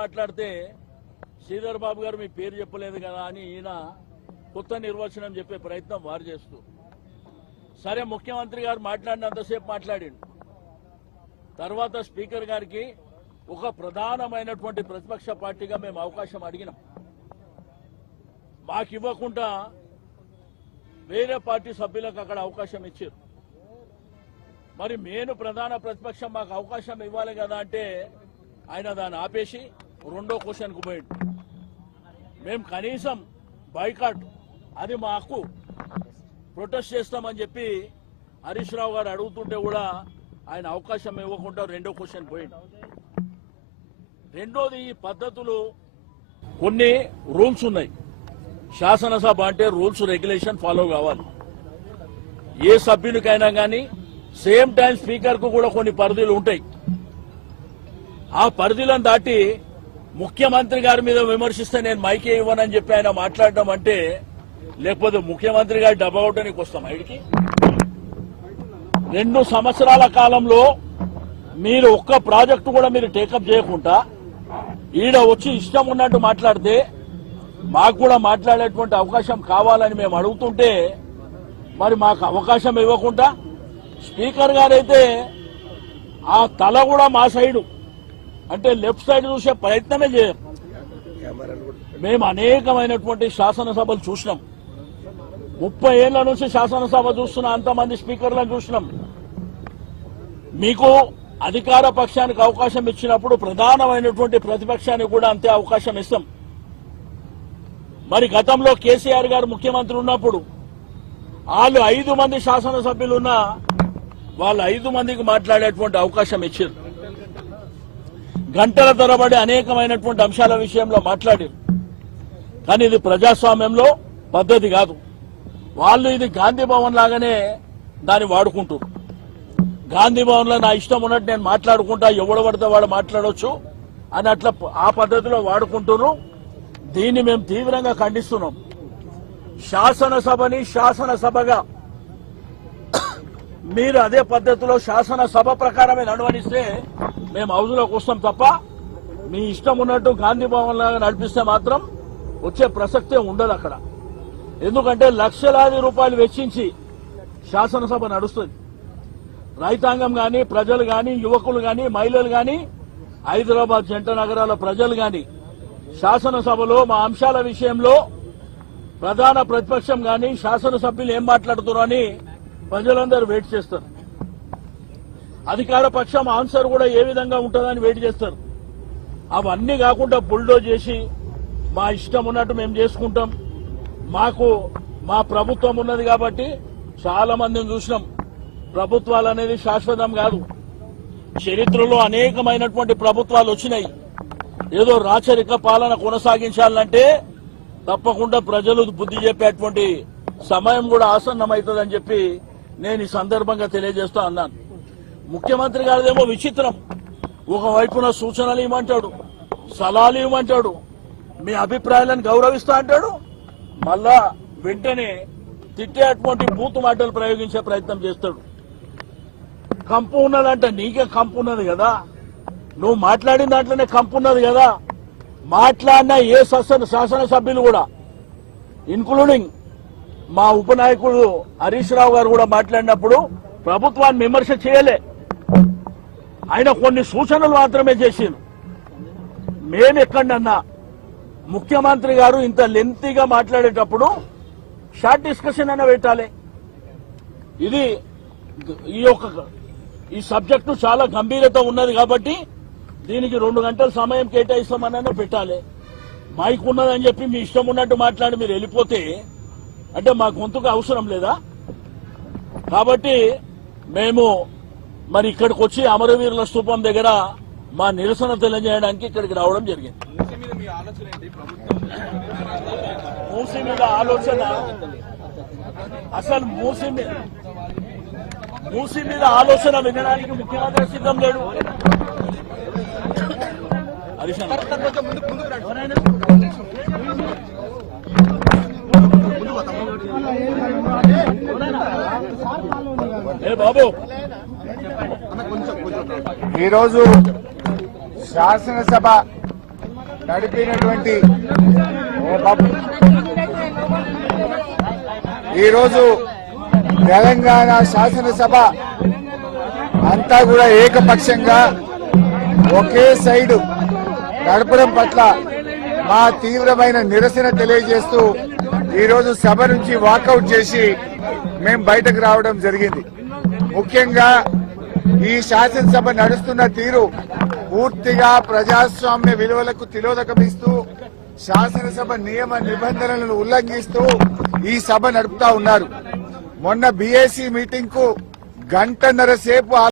మాట్లాడితే శ్రీధర్ బాబు గారు మీ పేరు చెప్పలేదు కదా అని ఈయన కొత్త నిర్వచనం చెప్పే ప్రయత్నం వారు చేస్తూ, సరే ముఖ్యమంత్రి గారు మాట్లాడినంతసేపు మాట్లాడిండు. తర్వాత స్పీకర్ గారికి ఒక ప్రధానమైనటువంటి ప్రతిపక్ష పార్టీగా మేము అవకాశం అడిగినాం. మాకు ఇవ్వకుండా వేరే పార్టీ సభ్యులకు అక్కడ అవకాశం ఇచ్చారు. మరి నేను ప్రధాన ప్రతిపక్షం మాకు అవకాశం ఇవ్వాలి కదా అంటే ఆయన దాన్ని ఆపేసి రెండో క్వశ్చన్కు పోయిండు. మేము కనీసం బాయ్కాట్, అది మా హక్కు, ప్రొటెస్ట్ చేస్తామని చెప్పి హరీష్ రావు గారు అడుగుతుంటే కూడా ఆయన అవకాశం ఇవ్వకుండా రెండో క్వశ్చన్ పోయిండు. రెండోది, ఈ పద్ధతులు కొన్ని రూల్స్ ఉన్నాయి. శాసనసభ అంటే రూల్స్ రెగ్యులేషన్ ఫాలో కావాలి. ఏ సభ్యునికైనా కానీ సేమ్ టైం స్పీకర్ కు కూడా కొన్ని పరిధులు ఉంటాయి. ఆ పరిధులను దాటి ముఖ్యమంత్రి గారి మీద విమర్శిస్తే నేను మైకే ఇవ్వనని చెప్పి ఆయన మాట్లాడడం అంటే, లేకపోతే ముఖ్యమంత్రి గారి డబ్బగొట్టడానికి వస్తాం ఆయనకి. 2 సంవత్సరాల కాలంలో మీరు ఒక్క ప్రాజెక్టు కూడా మీరు టేకప్ చేయకుండా ఈడ వచ్చి ఇష్టం ఉన్నట్టు మాట్లాడితే మాకు కూడా మాట్లాడేటువంటి అవకాశం కావాలని మేము అడుగుతుంటే, మరి మాకు అవకాశం ఇవ్వకుండా స్పీకర్ గారైతే ఆ తల కూడా మా సైడు అంటే లెఫ్ట్ సైడ్ చూసే ప్రయత్నమే చేయరు. మేము అనేకమైనటువంటి శాసనసభలు చూసినాం. 30 ఏళ్ల నుంచి శాసనసభ చూస్తున్న అంతమంది స్పీకర్లను చూసినాం. మీకు అధికార పక్షానికి అవకాశం ఇచ్చినప్పుడు ప్రధానమైనటువంటి ప్రతిపక్షానికి కూడా అంతే అవకాశం ఇస్తాం. మరి గతంలో కేసీఆర్ గారు ముఖ్యమంత్రి ఉన్నప్పుడు వాళ్ళు 5 మంది శాసనసభ్యులున్నా వాళ్ళు 5 మందికి మాట్లాడేటువంటి అవకాశం ఇచ్చారు. గంటల తరబడి అనేకమైనటువంటి అంశాల విషయంలో మాట్లాడారు. కానీ ఇది ప్రజాస్వామ్యంలో పద్ధతి కాదు. వాళ్ళు ఇది గాంధీ భవన్ లాగానే దాన్ని వాడుకుంటారు. గాంధీ భవన్ లో నా ఇష్టం ఉన్నట్టు నేను మాట్లాడుకుంటా, ఎవడు పడితే వాడు మాట్లాడవచ్చు అని అట్లా ఆ పద్ధతిలో వాడుకుంటున్నారు. దీన్ని మేము తీవ్రంగా ఖండిస్తున్నాం. శాసనసభని శాసనసభగా మీరు అదే పద్ధతిలో శాసనసభ ప్రకారమే నడవనిస్తే మేము హౌజ్లోకి వస్తాం తప్ప మీ ఇష్టం ఉన్నట్టు గాంధీ భవన్ లాగా నడిపిస్తే మాత్రం వచ్చే ప్రసక్తే ఉండదు అక్కడ. ఎందుకంటే లక్షలాది రూపాయలు వెచ్చించి శాసనసభ నడుస్తుంది. రైతాంగం కానీ, ప్రజలు కానీ, యువకులు కానీ, మహిళలు కానీ, హైదరాబాద్ జంట నగరాల ప్రజలు కానీ శాసనసభలో మా అంశాల విషయంలో ప్రధాన ప్రతిపక్షం కానీ శాసనసభ్యులు ఏం మాట్లాడుతున్నారు అని ప్రజలందరూ వెయిట్ చేస్తారు. అధికార పక్షం ఆన్సర్ కూడా ఏ విధంగా ఉంటుందని వెయిట్ చేస్తారు. అవన్నీ కాకుండా బుల్డోజ్ చేసి మా ఇష్టం ఉన్నట్టు మేము చేసుకుంటాం, మాకు మా ప్రభుత్వం ఉన్నది కాబట్టి చాలా మందిని చూసినాం. ప్రభుత్వాలు అనేది శాశ్వతం కాదు. చరిత్రలో అనేకమైనటువంటి ప్రభుత్వాలు వచ్చినాయి. ఏదో రాచరిక పాలన కొనసాగించాలంటే తప్పకుండా ప్రజలు బుద్ధి చెప్పేటువంటి సమయం కూడా ఆసన్నమవుతుందని చెప్పి నేను ఈ సందర్భంగా తెలియజేస్తా అన్నాను. ముఖ్యమంత్రి గారిదేమో విచిత్రం. ఒకవైపున సూచనలు ఇవ్వమంటాడు, సలహాలు ఇవ్వమంటాడు, మీ అభిప్రాయాలను గౌరవిస్తా అంటాడు, మళ్ళా వెంటనే తిట్టేటువంటి బూతు మాటలు ప్రయోగించే ప్రయత్నం చేస్తాడు. కంపు ఉన్నదంటే నీకే కంపు ఉన్నది కదా, నువ్వు మాట్లాడిన దాంట్లోనే కంపు ఉన్నది కదా. మాట్లాడిన ఏ శాసనసభ్యులు కూడా ఇన్క్లూడింగ్ మా ఉపనాయకుడు హరీష్ రావు గారు కూడా మాట్లాడినప్పుడు ప్రభుత్వాన్ని విమర్శ చేయలే. ఆయన కొన్ని సూచనలు మాత్రమే చేసిండు. మేమెక్కడన్నా ముఖ్యమంత్రి గారు ఇంత లెంతీగా మాట్లాడేటప్పుడు షార్ట్ డిస్కషన్ అయినా పెట్టాలి. ఇది ఈ సబ్జెక్టు చాలా గంభీరత ఉన్నది కాబట్టి దీనికి 2 గంటల సమయం కేటాయిస్తామన్నా పెట్టాలి. మైక్ ఉన్నదని చెప్పి మీ ఇష్టం ఉన్నట్టు మాట్లాడి మీరు వెళ్ళిపోతే అంటే మా గొంతుకు అవసరం లేదా? కాబట్టి మేము మరి ఇక్కడికి వచ్చి అమరవీరుల స్థూపం దగ్గర మా నిరసన తెలియజేయడానికి ఇక్కడికి రావడం జరిగింది. మూసీ మీద ఆలోచన అసలు మూసీ మీద ఆలోచన వినడానికి ముఖ్యమంత్రి సిద్ధం లేడు. బాబు, ఈరోజు శాసనసభ నడిపినటువంటి ఈరోజు తెలంగాణ శాసనసభ అంతా కూడా ఏకపక్షంగా ఒకే సైడ్ నడపడం పట్ల మా తీవ్రమైన నిరసన తెలియజేస్తూ ఈరోజు సభ నుంచి వాకౌట్ చేసి మేము బయటకు రావడం జరిగింది. ముఖ్యంగా ఈ శాసనసభ నడుస్తున్న తీరు పూర్తిగా ప్రజాస్వామ్య విలువలకు తిలోదకమిస్తూ శాసనసభ నియమ నిబంధనలను ఉల్లంఘిస్తూ ఈ సభ నడుపుతా ఉన్నారు. మొన్న బీఏసీ మీటింగ్ కు గంటన్నర సేపు